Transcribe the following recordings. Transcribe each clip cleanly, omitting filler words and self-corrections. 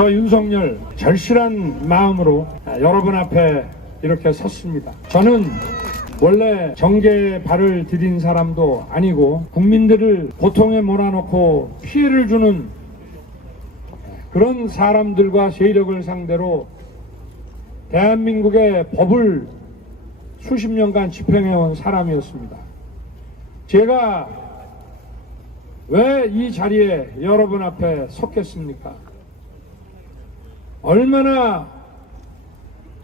저 윤석열 절실한 마음으로 여러분 앞에 이렇게 섰습니다. 저는 원래 정계에 발을 디딘 사람도 아니고 국민들을 고통에 몰아넣고 피해를 주는 그런 사람들과 세력을 상대로 대한민국의 법을 수십 년간 집행해온 사람이었습니다. 제가 왜 이 자리에 여러분 앞에 섰겠습니까? 얼마나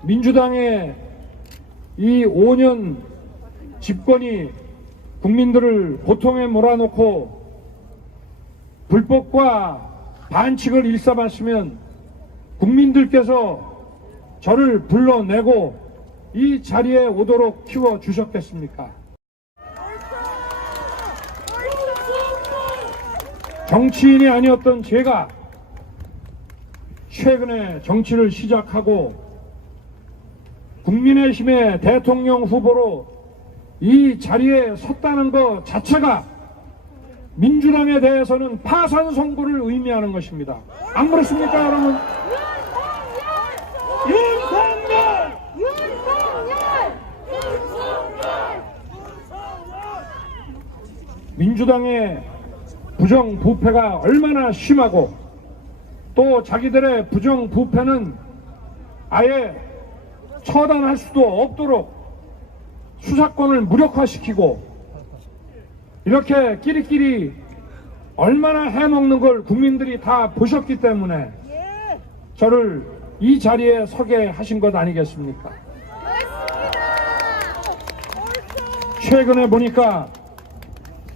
민주당의 이 5년 집권이 국민들을 고통에 몰아넣고 불법과 반칙을 일삼았으면 국민들께서 저를 불러내고 이 자리에 오도록 키워주셨겠습니까? 정치인이 아니었던 제가 최근에 정치를 시작하고 국민의힘의 대통령 후보로 이 자리에 섰다는 것 자체가 민주당에 대해서는 파산 선고를 의미하는 것입니다. 안 그렇습니까, 여러분? 윤석열! 민주당의 부정부패가 얼마나 심하고 또 자기들의 부정부패는 아예 처단할 수도 없도록 수사권을 무력화시키고 이렇게 끼리끼리 얼마나 해먹는 걸 국민들이 다 보셨기 때문에 저를 이 자리에 서게 하신 것 아니겠습니까? 최근에 보니까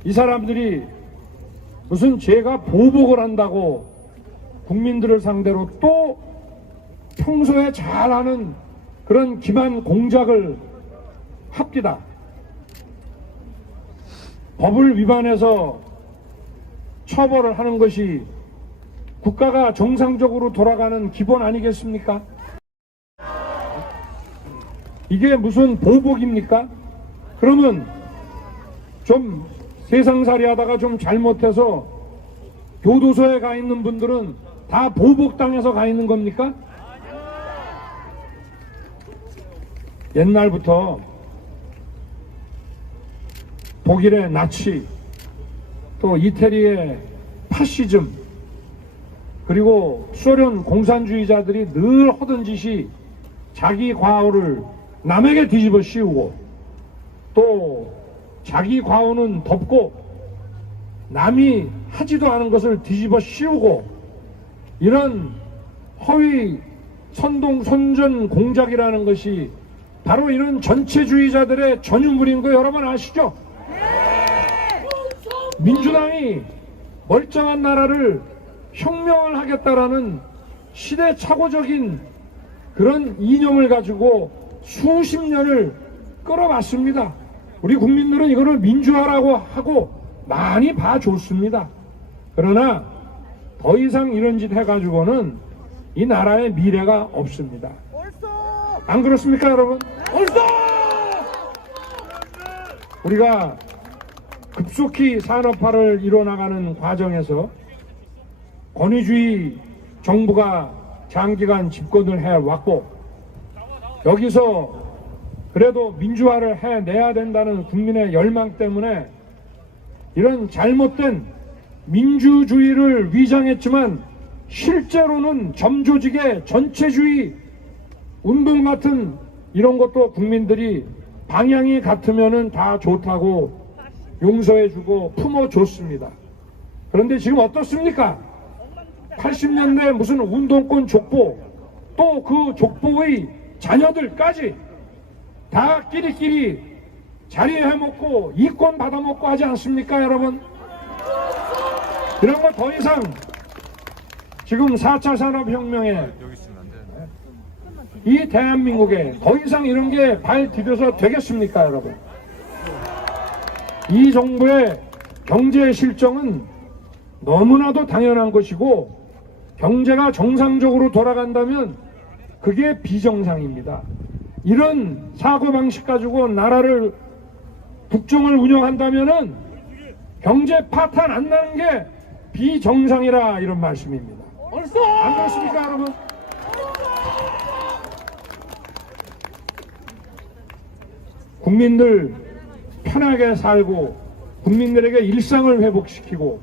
이 사람들이 무슨 제가 보복을 한다고 국민들을 상대로 또 평소에 잘하는 그런 기만 공작을 합디다. 법을 위반해서 처벌을 하는 것이 국가가 정상적으로 돌아가는 기본 아니겠습니까? 이게 무슨 보복입니까? 그러면 좀 세상살이 하다가 좀 잘못해서 교도소에 가 있는 분들은 다 보복당해서 가 있는 겁니까? 옛날부터 독일의 나치, 또 이태리의 파시즘, 그리고 소련 공산주의자들이 늘 하던 짓이 자기 과오를 남에게 뒤집어 씌우고 또 자기 과오는 덮고 남이 하지도 않은 것을 뒤집어 씌우고 이런 허위 선전 공작이라는 것이 바로 이런 전체주의자들의 전유물인 거 여러분 아시죠? 민주당이 멀쩡한 나라를 혁명을 하겠다라는 시대착오적인 그런 이념을 가지고 수십 년을 끌어왔습니다. 우리 국민들은 이거를 민주화라고 하고 많이 봐줬습니다. 그러나 더 이상 이런 짓 해가지고는 이 나라의 미래가 없습니다. 안 그렇습니까, 여러분? 우리가 급속히 산업화를 이뤄나가는 과정에서 권위주의 정부가 장기간 집권을 해왔고 여기서 그래도 민주화를 해내야 된다는 국민의 열망 때문에 이런 잘못된 민주주의를 위장했지만 실제로는 점조직의 전체주의 운동 같은 이런 것도 국민들이 방향이 같으면은 다 좋다고 용서해주고 품어줬습니다. 그런데 지금 어떻습니까? 80년대 무슨 운동권 족보 또 그 족보의 자녀들까지 다 끼리끼리 자리 해먹고 이권 받아먹고 하지 않습니까, 여러분? 이런 거 더 이상 지금 4차 산업혁명에 이 대한민국에 더 이상 이런 게 발 디뎌서 되겠습니까, 여러분? 이 정부의 경제 실정은 너무나도 당연한 것이고 경제가 정상적으로 돌아간다면 그게 비정상입니다. 이런 사고방식 가지고 나라를 국정을 운영한다면은 경제 파탄 안 나는 게 비정상이라 이런 말씀입니다. 안 그렇습니까, 여러분? 국민들 편하게 살고 국민들에게 일상을 회복시키고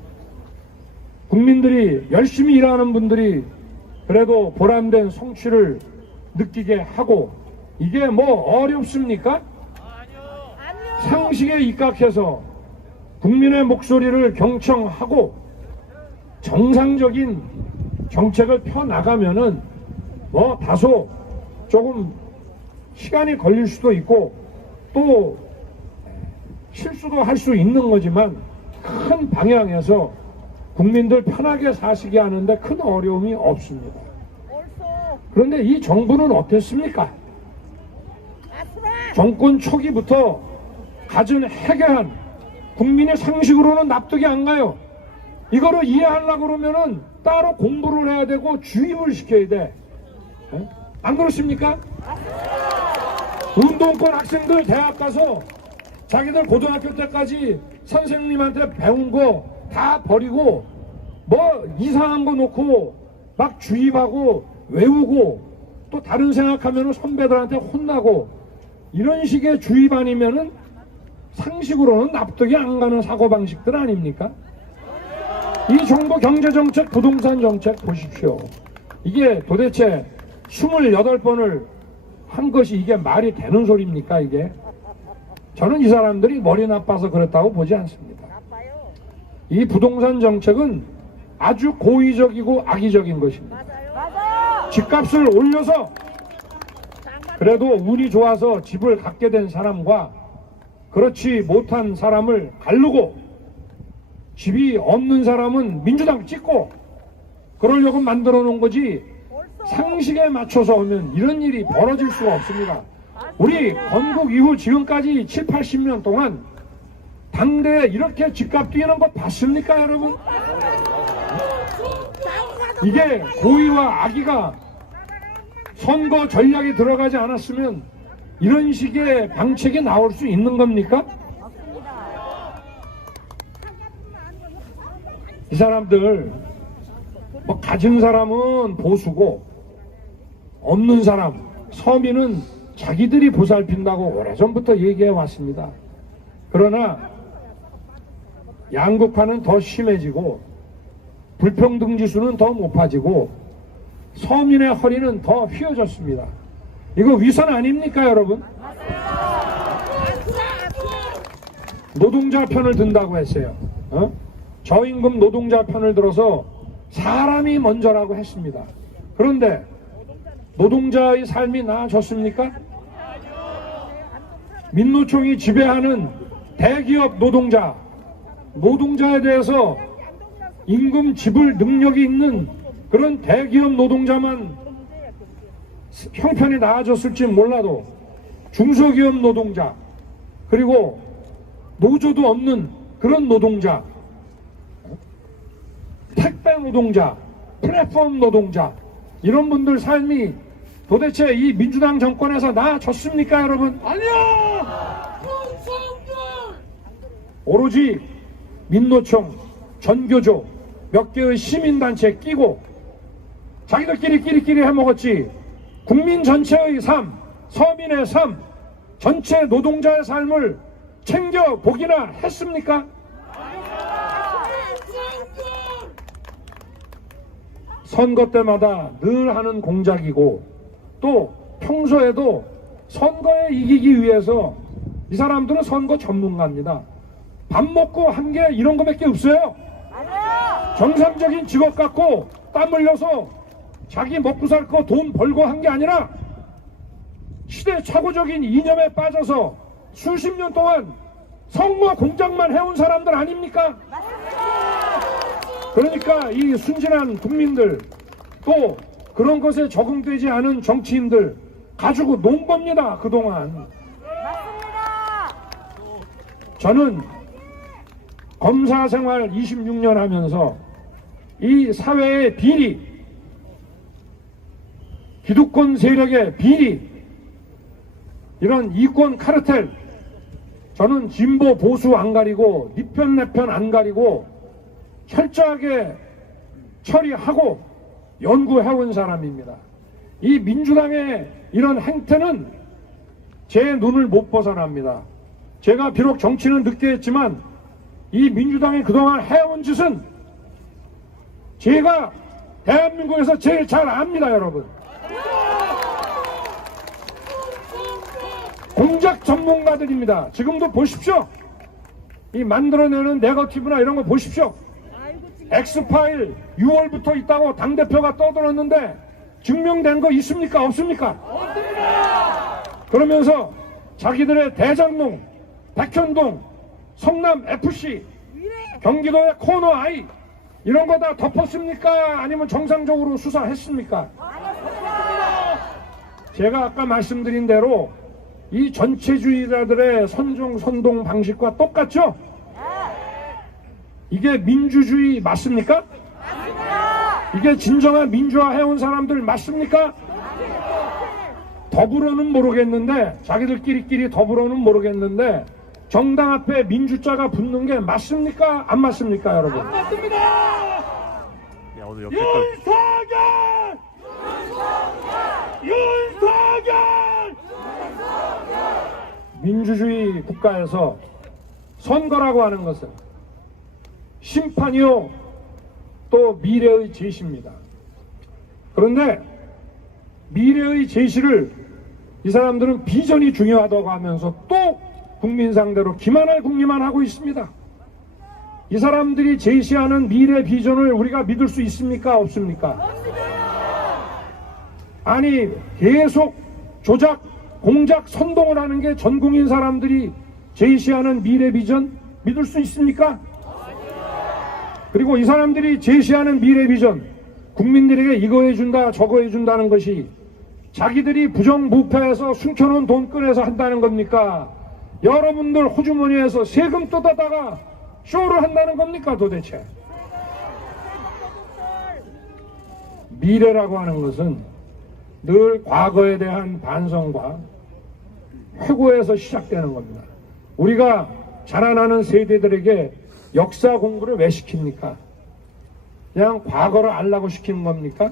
국민들이 열심히 일하는 분들이 그래도 보람된 성취를 느끼게 하고 이게 뭐 어렵습니까? 상식에 입각해서 국민의 목소리를 경청하고 정상적인 정책을 펴나가면은 뭐 다소 조금 시간이 걸릴 수도 있고 또 실수도 할 수 있는 거지만 큰 방향에서 국민들 편하게 사시게 하는데 큰 어려움이 없습니다. 그런데 이 정부는 어땠습니까? 정권 초기부터 갖은 해괴한 국민의 상식으로는 납득이 안 가요. 이거를 이해하려고 그러면은 따로 공부를 해야 되고 주입을 시켜야 돼. 에? 안 그렇습니까? 운동권 학생들 대학 가서 자기들 고등학교 때까지 선생님한테 배운 거 다 버리고 뭐 이상한 거 놓고 막 주입하고 외우고 또 다른 생각하면 선배들한테 혼나고 이런 식의 주입 아니면은 상식으로는 납득이 안 가는 사고방식들 아닙니까? 이 정부 경제정책, 부동산 정책 보십시오. 이게 도대체 28번을 한 것이 이게 말이 되는 소리입니까, 이게? 저는 이 사람들이 머리 나빠서 그랬다고 보지 않습니다. 이 부동산 정책은 아주 고의적이고 악의적인 것입니다. 집값을 올려서 그래도 운이 좋아서 집을 갖게 된 사람과 그렇지 못한 사람을 가르고 집이 없는 사람은 민주당 찍고 그러려고 만들어 놓은 거지 상식에 맞춰서 오면 이런 일이 벌어질 수가 없습니다. 우리 건국 이후 지금까지 7, 80년 동안 당대에 이렇게 집값 뛰는 거 봤습니까, 여러분? 이게 고의와 악의가 선거 전략에 들어가지 않았으면 이런 식의 방책이 나올 수 있는 겁니까? 이 사람들 뭐 가진 사람은 보수고 없는 사람, 서민은 자기들이 보살핀다고 오래전부터 얘기해 왔습니다. 그러나 양극화는 더 심해지고 불평등 지수는 더 높아지고 서민의 허리는 더 휘어졌습니다. 이거 위선 아닙니까, 여러분? 노동자 편을 든다고 했어요. 저임금 노동자 편을 들어서 사람이 먼저라고 했습니다. 그런데 노동자의 삶이 나아졌습니까? 민노총이 지배하는 대기업 노동자에 대해서 임금 지불 능력이 있는 그런 대기업 노동자만 형편이 나아졌을지 몰라도 중소기업 노동자 그리고 노조도 없는 그런 노동자, 택배 노동자, 플랫폼 노동자 이런 분들 삶이 도대체 이 민주당 정권에서 나아졌습니까, 여러분? 아니요! 오로지 민노총, 전교조 몇 개의 시민단체 끼고 자기들끼리 끼리끼리 해먹었지 국민 전체의 삶, 서민의 삶, 전체 노동자의 삶을 챙겨보기나 했습니까? 선거 때마다 늘 하는 공작이고 또 평소에도 선거에 이기기 위해서 이 사람들은 선거 전문가입니다. 밥 먹고 한 게 이런 거밖에 없어요. 정상적인 직업 갖고 땀 흘려서 자기 먹고 살 거 돈 벌고 한 게 아니라 시대착오적인 이념에 빠져서 수십 년 동안 선거 공작만 해온 사람들 아닙니까? 그러니까 이 순진한 국민들 또 그런 것에 적응되지 않은 정치인들 가지고 논 겁니다, 그동안. 저는 검사 생활 26년 하면서 이 사회의 비리, 기득권 세력의 비리, 이런 이권 카르텔, 저는 진보 보수 안 가리고 니 편 내 편 안 가리고 철저하게 처리하고 연구해온 사람입니다. 이 민주당의 이런 행태는 제 눈을 못 벗어납니다. 제가 비록 정치는 늦게 했지만 이 민주당이 그동안 해온 짓은 제가 대한민국에서 제일 잘 압니다, 여러분. 공작 전문가들입니다. 지금도 보십시오. 이 만들어내는 네거티브나 이런 거 보십시오. 엑스파일 6월부터 있다고 당대표가 떠들었는데 증명된 거 있습니까? 없습니까? 없습니다. 그러면서 자기들의 대장동, 백현동, 성남FC, 경기도의 코너아이 이런 거 다 덮었습니까? 아니면 정상적으로 수사했습니까? 제가 아까 말씀드린 대로 이 전체주의자들의 선동 방식과 똑같죠? 이게 민주주의 맞습니까? 이게 진정한 민주화 해온 사람들 맞습니까? 더불어는 모르겠는데, 자기들끼리 더불어는 모르겠는데 정당 앞에 민주자가 붙는 게 맞습니까? 안 맞습니까, 여러분? 안 맞습니다. 야, 오늘 윤석열! 윤석열! 민주주의 국가에서 선거라고 하는 것은 심판이요 또 미래의 제시입니다. 그런데 미래의 제시를 이 사람들은 비전이 중요하다고 하면서 또 국민 상대로 기만할 국리만 하고 있습니다. 이 사람들이 제시하는 미래 비전을 우리가 믿을 수 있습니까? 없습니까? 아니 계속 조작, 공작, 선동을 하는 게 전 국민 사람들이 제시하는 미래 비전 믿을 수 있습니까? 그리고 이 사람들이 제시하는 미래 비전, 국민들에게 이거 해준다 저거 해준다는 것이 자기들이 부정부패해서 숨겨놓은 돈 꺼내서 한다는 겁니까? 여러분들 호주머니에서 세금 뜯어다가 쇼를 한다는 겁니까 도대체? 미래라고 하는 것은 늘 과거에 대한 반성과 회고에서 시작되는 겁니다. 우리가 자라나는 세대들에게 역사 공부를 왜 시킵니까? 그냥 과거를 알라고 시키는 겁니까?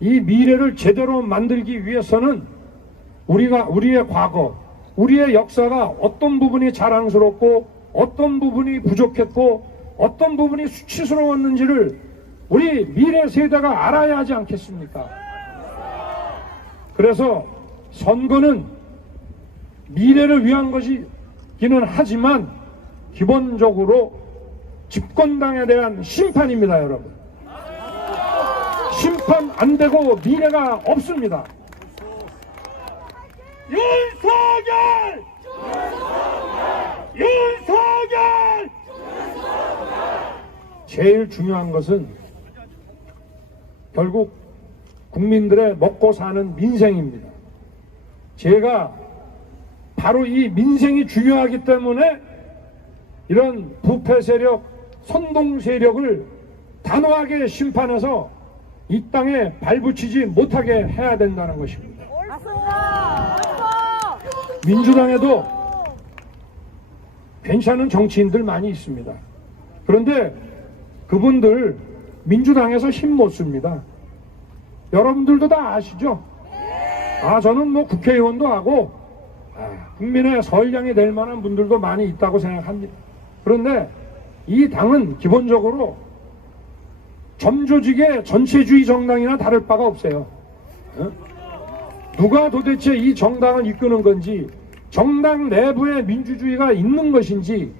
이 미래를 제대로 만들기 위해서는 우리의 과거, 우리의 역사가 어떤 부분이 자랑스럽고 어떤 부분이 부족했고 어떤 부분이 수치스러웠는지를 우리 미래 세대가 알아야 하지 않겠습니까? 그래서 선거는 미래를 위한 것이기는 하지만 기본적으로 집권당에 대한 심판입니다, 여러분. 심판 안 되고 미래가 없습니다. 윤석열! 윤석열! 제일 중요한 것은 결국 국민들의 먹고 사는 민생입니다. 제가 바로 이 민생이 중요하기 때문에 이런 부패 세력, 선동 세력을 단호하게 심판해서 이 땅에 발붙이지 못하게 해야 된다는 것입니다. 민주당에도 괜찮은 정치인들 많이 있습니다. 그런데 그분들 민주당에서 힘 못 씁니다. 여러분들도 다 아시죠? 저는 뭐 국회의원도 하고 국민의 서울장이 될 만한 분들도 많이 있다고 생각합니다. 그런데 이 당은 기본적으로 점조직의 전체주의 정당이나 다를 바가 없어요. 누가 도대체 이 정당을 이끄는 건지, 정당 내부에 민주주의가 있는 것인지,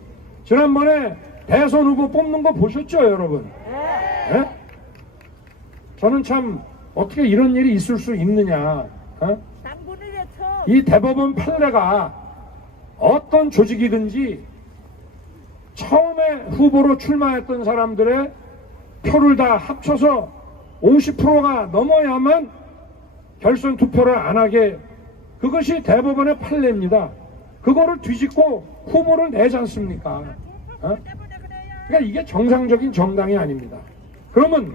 지난번에 대선 후보 뽑는 거 보셨죠, 여러분? 네? 저는 참 어떻게 이런 일이 있을 수 있느냐. 이 대법원 판례가 어떤 조직이든지 처음에 후보로 출마했던 사람들의 표를 다 합쳐서 50%가 넘어야만 결선 투표를 안 하게, 그것이 대법원의 판례입니다. 그거를 뒤집고 후보를 내지 않습니까? 그러니까 이게 정상적인 정당이 아닙니다. 그러면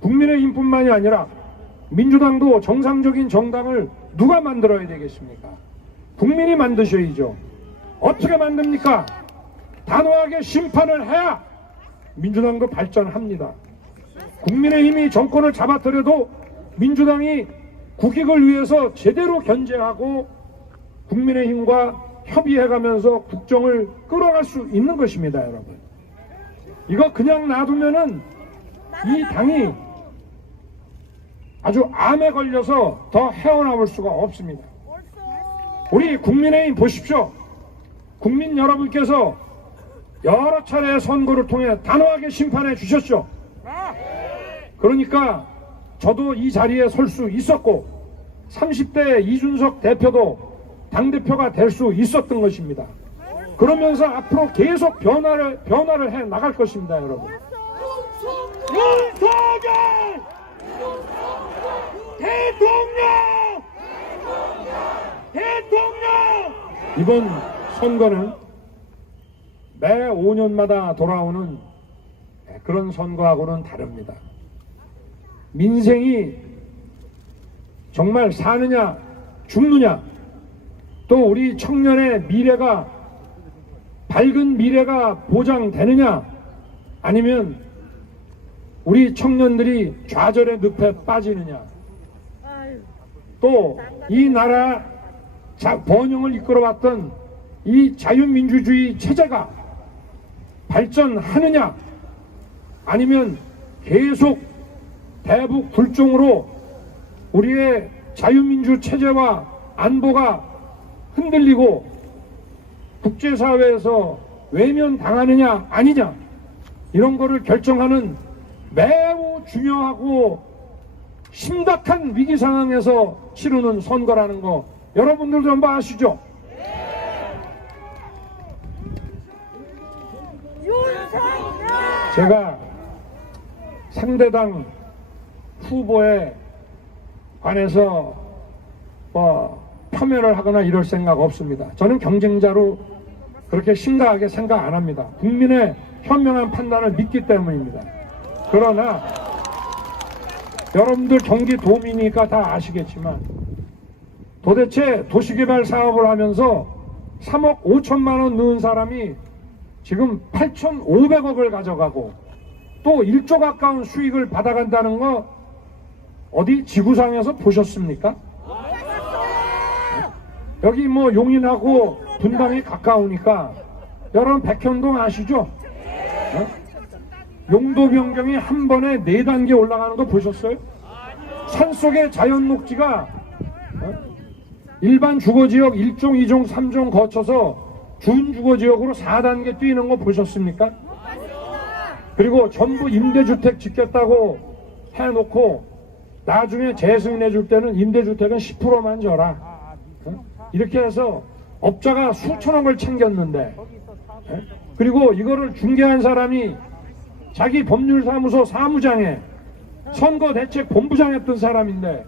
국민의힘뿐만이 아니라 민주당도 정상적인 정당을 누가 만들어야 되겠습니까? 국민이 만드셔야죠. 어떻게 만듭니까? 단호하게 심판을 해야 민주당도 발전합니다. 국민의힘이 정권을 잡아들여도 민주당이 국익을 위해서 제대로 견제하고 국민의힘과 협의해가면서 국정을 끌어갈 수 있는 것입니다, 여러분. 이거 그냥 놔두면은 이 당이 아주 암에 걸려서 더 헤어나올 수가 없습니다. 우리 국민의힘 보십시오. 국민 여러분께서 여러 차례 선거를 통해 단호하게 심판해 주셨죠. 그러니까 저도 이 자리에 설 수 있었고 30대 이준석 대표도 당대표가 될 수 있었던 것입니다. 그러면서 앞으로 계속 변화를 해 나갈 것입니다, 여러분. 윤석열 대통령! 이번 선거는 매 5년마다 돌아오는 그런 선거하고는 다릅니다. 민생이 정말 사느냐 죽느냐, 또 우리 청년의 미래가, 밝은 미래가 보장되느냐, 아니면 우리 청년들이 좌절의 늪에 빠지느냐, 또 이 나라 번영을 이끌어왔던 이 자유민주주의 체제가 발전하느냐, 아니면 계속 대북 불종으로 우리의 자유민주 체제와 안보가 흔들리고 국제사회에서 외면당하느냐 아니냐, 이런 거를 결정하는 매우 중요하고 심각한 위기 상황에서 치르는 선거라는 거 여러분들도 한번 아시죠? 제가 상대당 후보에 관해서 폄훼를 하거나 이럴 생각 없습니다. 저는 경쟁자로 그렇게 심각하게 생각 안 합니다. 국민의 현명한 판단을 믿기 때문입니다. 그러나 여러분들 경기도민이니까 다 아시겠지만 도대체 도시개발 사업을 하면서 3억 5천만 원 넣은 사람이 지금 8,500억을 가져가고 또 1조 가까운 수익을 받아간다는 거 어디 지구상에서 보셨습니까? 여기 뭐 용인하고 분당이 가까우니까 여러분 백현동 아시죠? 용도 변경이 한 번에 4단계 올라가는 거 보셨어요? 산속의 자연 녹지가 일반 주거지역 1종, 2종, 3종 거쳐서 준주거지역으로 4단계 뛰는 거 보셨습니까? 그리고 전부 임대주택 짓겠다고 해놓고 나중에 재승인해 줄 때는 임대주택은 10%만 줘라. 이렇게 해서 업자가 수천억을 챙겼는데, 그리고 이거를 중개한 사람이 자기 법률사무소 사무장에 선거대책본부장 했던 사람인데,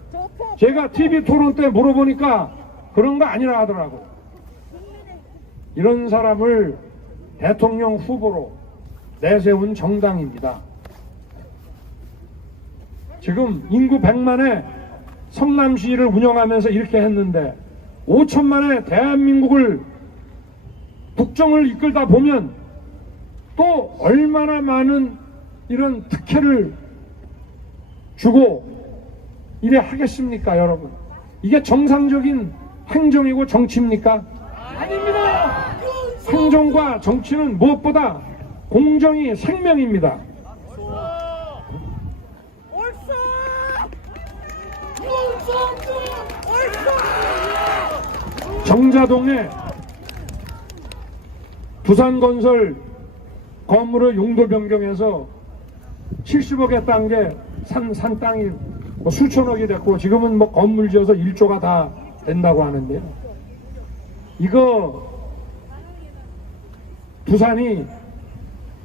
제가 TV 토론 때 물어보니까 그런 거 아니라 하더라고. 이런 사람을 대통령 후보로 내세운 정당입니다. 지금 인구 100만에 성남시를 운영하면서 이렇게 했는데 5천만의 대한민국을 국정을 이끌다 보면 또 얼마나 많은 이런 특혜를 주고 이래 하겠습니까, 여러분? 이게 정상적인 행정이고 정치입니까? 아닙니다. 행정과 정치는 무엇보다 공정이 생명입니다. 정자동에 부산건설 건물을 용도 변경해서 70억에 딴 게 산 땅이 뭐 수천억이 됐고 지금은 뭐 건물 지어서 1조가 다 된다고 하는데요. 이거 부산이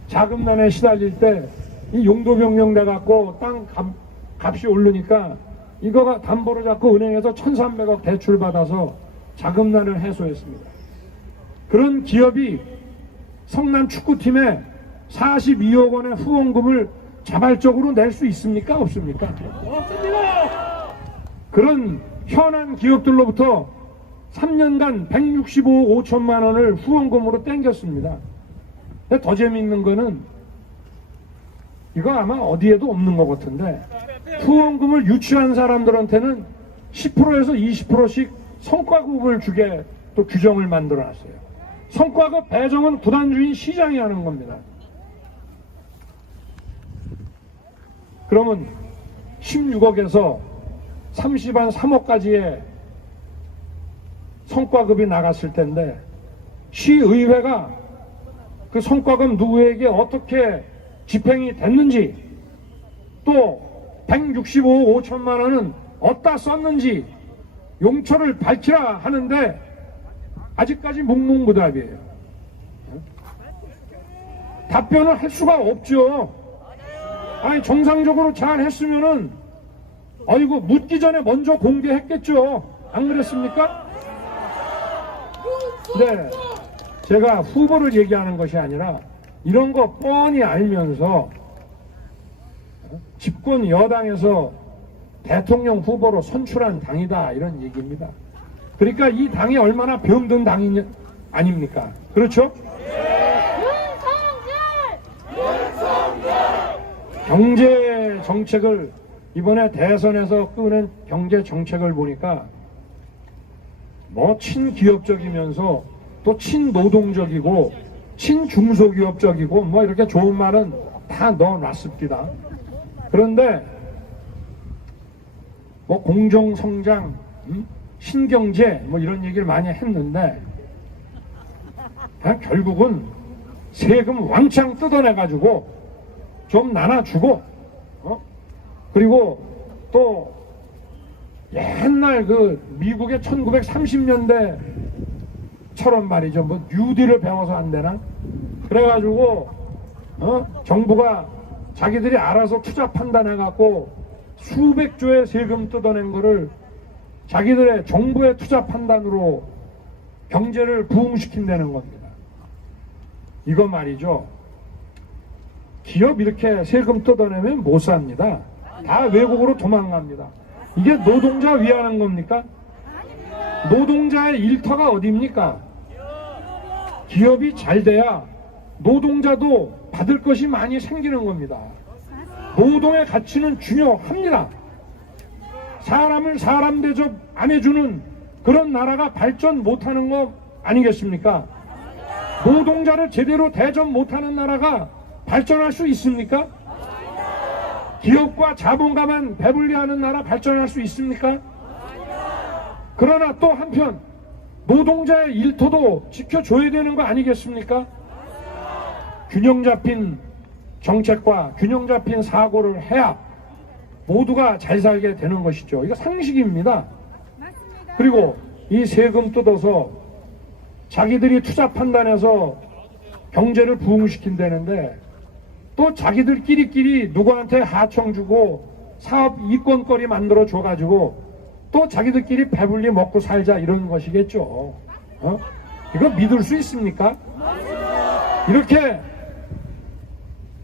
자금난에 시달릴 때 이 용도 변경돼 갖고 땅 값이 오르니까 이거가 담보로 잡고 은행에서 1,300억 대출 받아서 자금난을 해소했습니다. 그런 기업이 성남 축구팀에 42억 원의 후원금을 자발적으로 낼 수 있습니까? 없습니까? 없습니다. 그런 현안 기업들로부터 3년간 165억 5천만 원을 후원금으로 땡겼습니다. 근데 더 재미있는 거는 이거 아마 어디에도 없는 것 같은데, 후원금을 유치한 사람들한테는 10%에서 20%씩 성과급을 주게 또 규정을 만들어 놨어요. 성과급 배정은 구단주인 시장이 하는 겁니다. 그러면 16억에서 30한 3억까지의 성과급이 나갔을 텐데, 시의회가 그 성과급 누구에게 어떻게 집행이 됐는지, 또 165억 5천만 원은 어디다 썼는지 용처를 밝히라 하는데 아직까지 묵묵부답이에요. 답변을 할 수가 없죠. 아니, 정상적으로 잘 했으면은 어이구 묻기 전에 먼저 공개했겠죠. 안 그랬습니까? 네, 제가 후보를 얘기하는 것이 아니라 이런 거 뻔히 알면서 집권 여당에서 대통령 후보로 선출한 당이다, 이런 얘기입니다. 그러니까 이 당이 얼마나 병든 당이 아닙니까? 그렇죠? 경제 정책을 이번에 대선에서 꺼낸 경제 정책을 보니까 뭐 친기업적이면서 또 친노동적이고 친중소기업적이고 뭐 이렇게 좋은 말은 다 넣어놨습니다. 그런데 뭐 공정성장, 신경제 뭐 이런 얘기를 많이 했는데 결국은 세금 왕창 뜯어내가지고 좀 나눠주고, 그리고 또 옛날 그 미국의 1930년대처럼 말이죠. 뭐 뉴딜을 배워서 안 되나? 그래가지고 정부가 자기들이 알아서 투자 판단해갖고 수백조의 세금 뜯어낸 거를 자기들의 정부의 투자 판단으로 경제를 부흥시킨다는 겁니다. 이거 말이죠. 기업 이렇게 세금 뜯어내면 못 삽니다. 다 외국으로 도망갑니다. 이게 노동자 위하는 겁니까? 노동자의 일터가 어디입니까? 기업이 잘 돼야 노동자도 받을 것이 많이 생기는 겁니다. 노동의 가치는 중요합니다. 사람을 사람 대접 안 해주는 그런 나라가 발전 못하는 거 아니겠습니까? 노동자를 제대로 대접 못하는 나라가 발전할 수 있습니까? 기업과 자본가만 배불리하는 나라 발전할 수 있습니까? 그러나 또 한편 노동자의 일터도 지켜줘야 되는 거 아니겠습니까? 균형 잡힌 정책과 균형 잡힌 사고를 해야 모두가 잘 살게 되는 것이죠. 이거 상식입니다. 그리고 이 세금 뜯어서 자기들이 투자 판단해서 경제를 부흥시킨다는데 또 자기들끼리 누구한테 하청 주고 사업 이권거리 만들어 줘가지고 또 자기들끼리 배불리 먹고 살자, 이런 것이겠죠. 이거 믿을 수 있습니까? 이렇게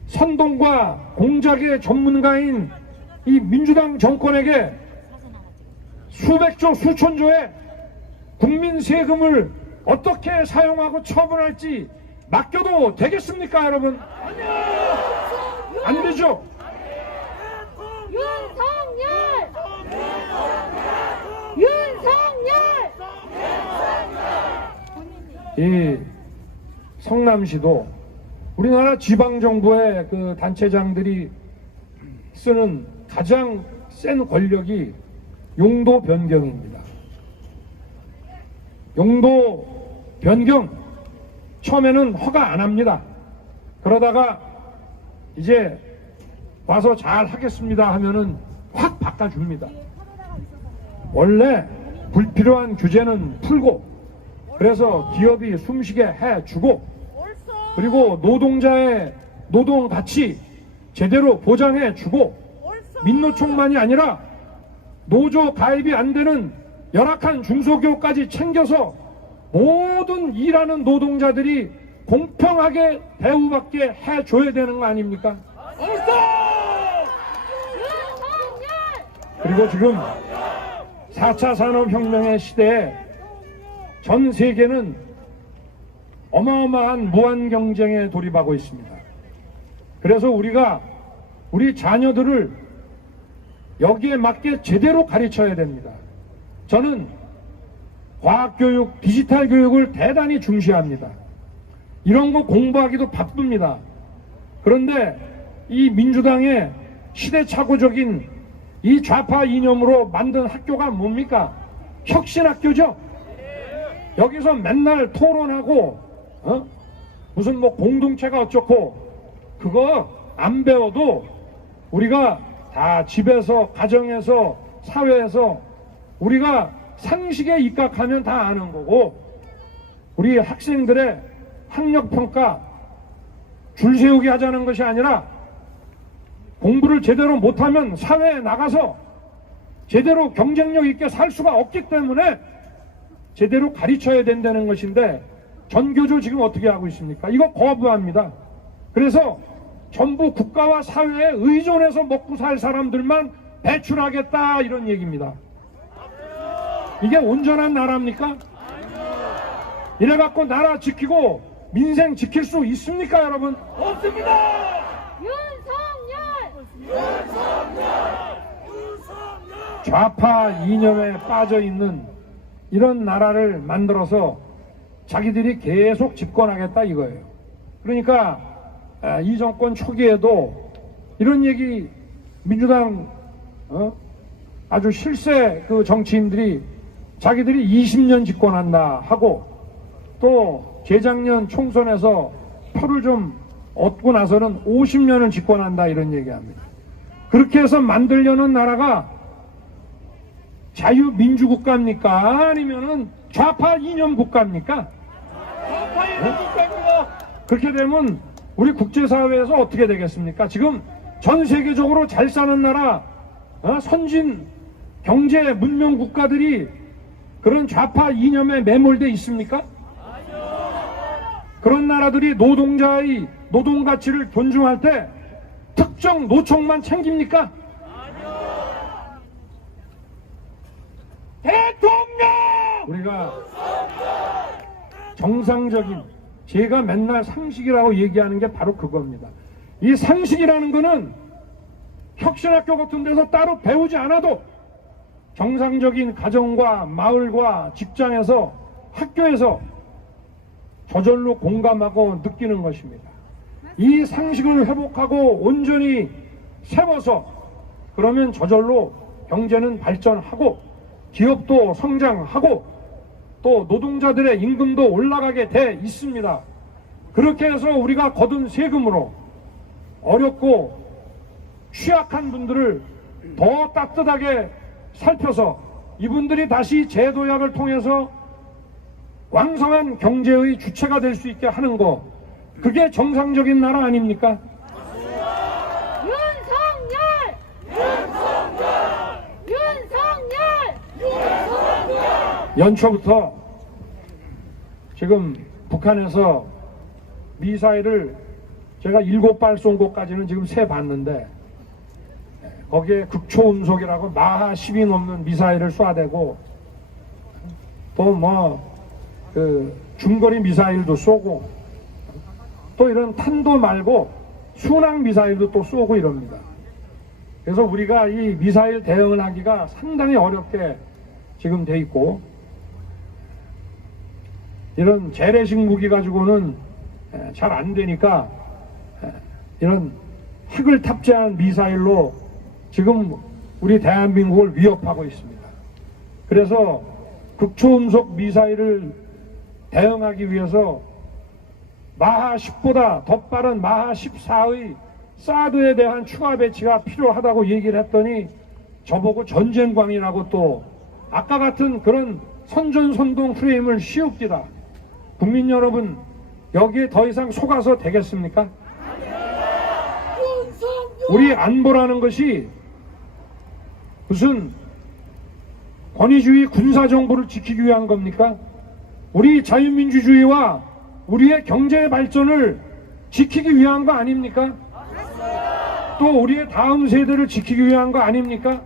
선동과 공작의 전문가인 이 민주당 정권에게 수백조 수천조의 국민 세금을 어떻게 사용하고 처분할지 맡겨도 되겠습니까, 여러분? 안 되죠? 윤석열! 이 성남시도 우리나라 지방정부의 그 단체장들이 쓰는 가장 센 권력이 용도 변경입니다. 용도 변경 처음에는 허가 안 합니다. 그러다가 이제 와서 잘 하겠습니다 하면은 확 바꿔줍니다. 원래 불필요한 규제는 풀고, 그래서 기업이 숨쉬게 해주고, 그리고 노동자의 노동 가치 제대로 보장해주고, 민노총만이 아니라 노조 가입이 안 되는 열악한 중소기업까지 챙겨서 모든 일하는 노동자들이 공평하게 대우받게 해줘야 되는 거 아닙니까? 그리고 지금 4차 산업혁명의 시대에 전 세계는 어마어마한 무한 경쟁에 돌입하고 있습니다. 그래서 우리가 우리 자녀들을 여기에 맞게 제대로 가르쳐야 됩니다. 저는 과학교육, 디지털 교육을 대단히 중시합니다. 이런 거 공부하기도 바쁩니다. 그런데 이 민주당의 시대착오적인 이 좌파 이념으로 만든 학교가 뭡니까? 혁신학교죠. 여기서 맨날 토론하고 무슨 뭐 공동체가 어쩌고 그거 안 배워도 우리가 다 집에서, 가정에서, 사회에서 우리가 상식에 입각하면 다 아는 거고, 우리 학생들의 학력평가 줄 세우게 하자는 것이 아니라 공부를 제대로 못하면 사회에 나가서 제대로 경쟁력 있게 살 수가 없기 때문에 제대로 가르쳐야 된다는 것인데, 전교조 지금 어떻게 하고 있습니까? 이거 거부합니다. 그래서 전부 국가와 사회에 의존해서 먹고 살 사람들만 배출하겠다, 이런 얘기입니다. 이게 온전한 나라입니까? 이래갖고 나라 지키고 민생 지킬 수 있습니까, 여러분? 없습니다! 좌파 이념에 빠져있는 이런 나라를 만들어서 자기들이 계속 집권하겠다, 이거예요. 그러니까 이 정권 초기에도 이런 얘기 민주당 아주 실세 그 정치인들이 자기들이 20년 집권한다 하고, 또 재작년 총선에서 표를 좀 얻고 나서는 50년을 집권한다, 이런 얘기합니다. 그렇게 해서 만들려는 나라가 자유민주국가입니까? 아니면은 좌파 이념 국가입니까? 좌파 이념 국가입니다. 그렇게 되면 우리 국제사회에서 어떻게 되겠습니까? 지금 전 세계적으로 잘 사는 나라, 선진 경제 문명 국가들이 그런 좌파 이념에 매몰돼 있습니까? 그런 나라들이 노동자의 노동 가치를 존중할 때 특정 노총만 챙깁니까? 대통령! 우리가 정상적인, 제가 맨날 상식이라고 얘기하는 게 바로 그겁니다. 이 상식이라는 거는 혁신학교 같은 데서 따로 배우지 않아도 정상적인 가정과 마을과 직장에서, 학교에서 저절로 공감하고 느끼는 것입니다. 이 상식을 회복하고 온전히 세워서, 그러면 저절로 경제는 발전하고 기업도 성장하고 또 노동자들의 임금도 올라가게 돼 있습니다. 그렇게 해서 우리가 거둔 세금으로 어렵고 취약한 분들을 더 따뜻하게 살펴서 이분들이 다시 재도약을 통해서 왕성한 경제의 주체가 될 수 있게 하는 거, 그게 정상적인 나라 아닙니까? 연초부터 지금 북한에서 미사일을 제가 7발 쏜 것까지는 지금 세봤는데, 거기에 극초음속이라고 마하 10이 넘는 미사일을 쏴대고, 또 뭐 그 중거리 미사일도 쏘고, 또 이런 탄도 말고 순항 미사일도 또 쏘고 이럽니다. 그래서 우리가 이 미사일 대응을 하기가 상당히 어렵게 지금 돼 있고, 이런 재래식 무기 가지고는 잘 안 되니까 이런 핵을 탑재한 미사일로 지금 우리 대한민국을 위협하고 있습니다. 그래서 극초음속 미사일을 대응하기 위해서 마하 10보다 더 빠른 마하 14의 사드에 대한 추가 배치가 필요하다고 얘기를 했더니 저보고 전쟁광이라고, 또 아까 같은 그런 선전선동 프레임을 씌웁니다. 국민 여러분, 여기에 더 이상 속아서 되겠습니까? 우리 안보라는 것이 무슨 권위주의 군사정부를 지키기 위한 겁니까? 우리 자유민주주의와 우리의 경제 발전을 지키기 위한 거 아닙니까? 또 우리의 다음 세대를 지키기 위한 거 아닙니까?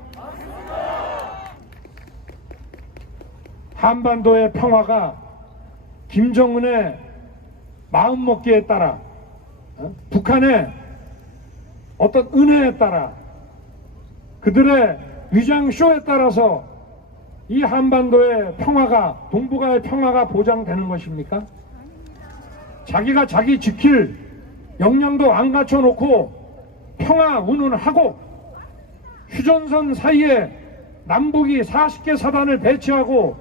한반도의 평화가 김정은의 마음먹기에 따라 북한의 어떤 은혜에 따라 그들의 위장쇼에 따라서 이 한반도의 평화가, 동북아의 평화가 보장되는 것입니까? 자기가 자기 지킬 역량도 안 갖춰놓고 평화 운운하고 휴전선 사이에 남북이 40개 사단을 배치하고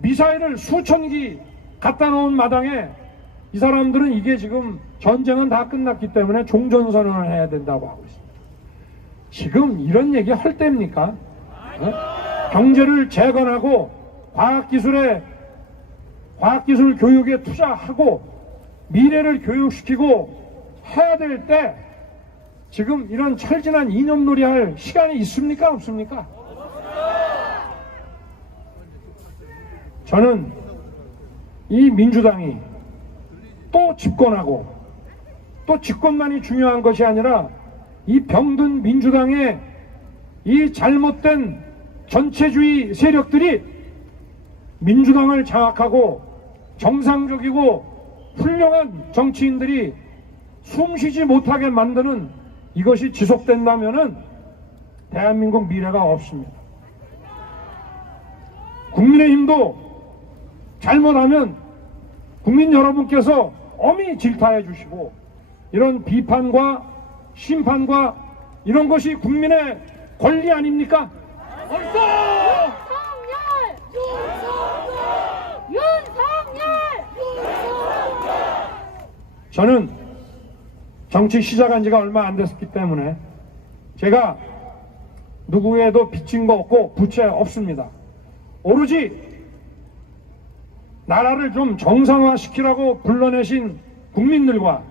미사일을 수천 기 갖다 놓은 마당에 이 사람들은 이게 지금 전쟁은 다 끝났기 때문에 종전선언을 해야 된다고 하고 있습니다. 지금 이런 얘기 할 때입니까? 경제를 재건하고 과학기술 교육에 투자하고 미래를 교육시키고 해야 될 때 지금 이런 철진한 이념놀이 할 시간이 있습니까? 없습니까? 저는 이 민주당이 또 집권하고 또 집권만이 중요한 것이 아니라 이 병든 민주당의 이 잘못된 전체주의 세력들이 민주당을 장악하고 정상적이고 훌륭한 정치인들이 숨쉬지 못하게 만드는 이것이 지속된다면은 대한민국 미래가 없습니다. 국민의힘도 잘못하면 국민 여러분께서 엄히 질타해 주시고 이런 비판과 심판과 이런 것이 국민의 권리 아닙니까? 저는 정치 시작한 지가 얼마 안 됐기 때문에 제가 누구에도 빚진 거 없고 부채 없습니다. 오로지 나라를 좀 정상화시키라고 불러내신 국민들과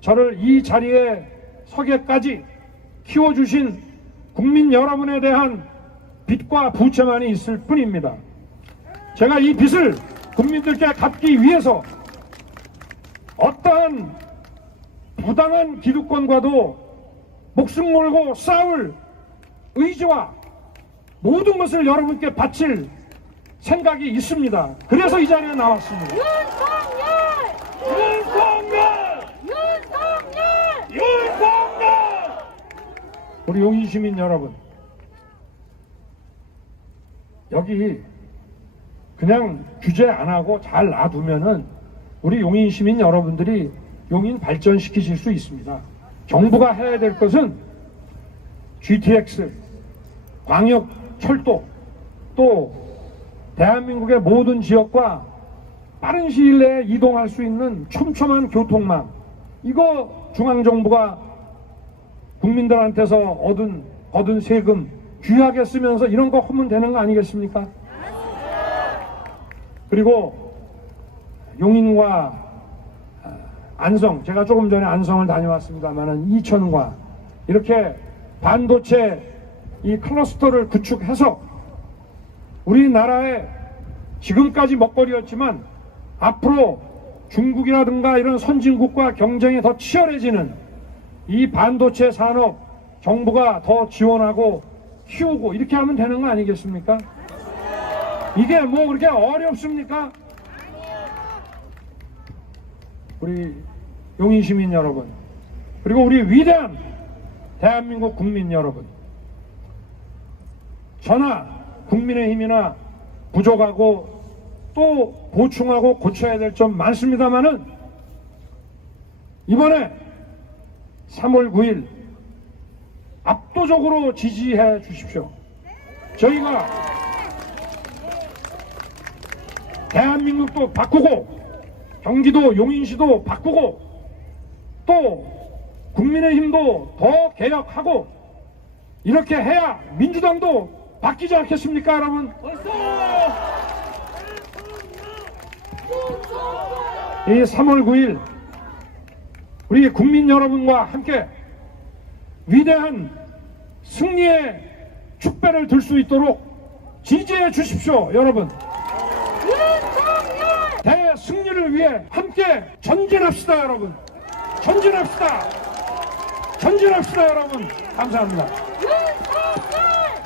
저를 이 자리에 서게까지 키워주신 국민 여러분에 대한 빚과 부채만이 있을 뿐입니다. 제가 이 빚을 국민들께 갚기 위해서 어떠한 부당한 기득권과도 목숨 걸고 싸울 의지와 모든 것을 여러분께 바칠 생각이 있습니다. 그래서 이 자리에 나왔습니다. 윤석열! 우리 용인 시민 여러분, 여기 그냥 규제 안 하고 잘 놔두면은 우리 용인 시민 여러분들이 용인 발전시키실 수 있습니다. 정부가 해야 될 것은 GTX, 광역 철도, 또 대한민국의 모든 지역과 빠른 시일 내에 이동할 수 있는 촘촘한 교통망, 이거 중앙정부가 국민들한테서 얻은 세금 귀하게 쓰면서 이런 거 하면 되는 거 아니겠습니까? 그리고 용인과 안성, 제가 조금 전에 안성을 다녀왔습니다만은 이천과 이렇게 반도체 이 클러스터를 구축해서 우리나라의 지금까지 먹거리였지만 앞으로 중국이라든가 이런 선진국과 경쟁이 더 치열해지는 이 반도체 산업 정부가 더 지원하고 키우고 이렇게 하면 되는 거 아니겠습니까? 이게 뭐 그렇게 어렵습니까? 우리 용인 시민 여러분, 그리고 우리 위대한 대한민국 국민 여러분, 저나 국민의힘이나 부족하고 또 보충하고 고쳐야 될 점 많습니다만은 이번에 3월 9일 압도적으로 지지해 주십시오. 저희가 대한민국도 바꾸고 경기도 용인시도 바꾸고 또 국민의힘도 더 개혁하고 이렇게 해야 민주당도 바뀌지 않겠습니까, 여러분? 이 3월 9일 우리 국민 여러분과 함께 위대한 승리의 축배를 들 수 있도록 지지해 주십시오, 여러분. 대승리를 위해 함께 전진합시다, 여러분. 전진합시다. 전진합시다, 여러분. 감사합니다.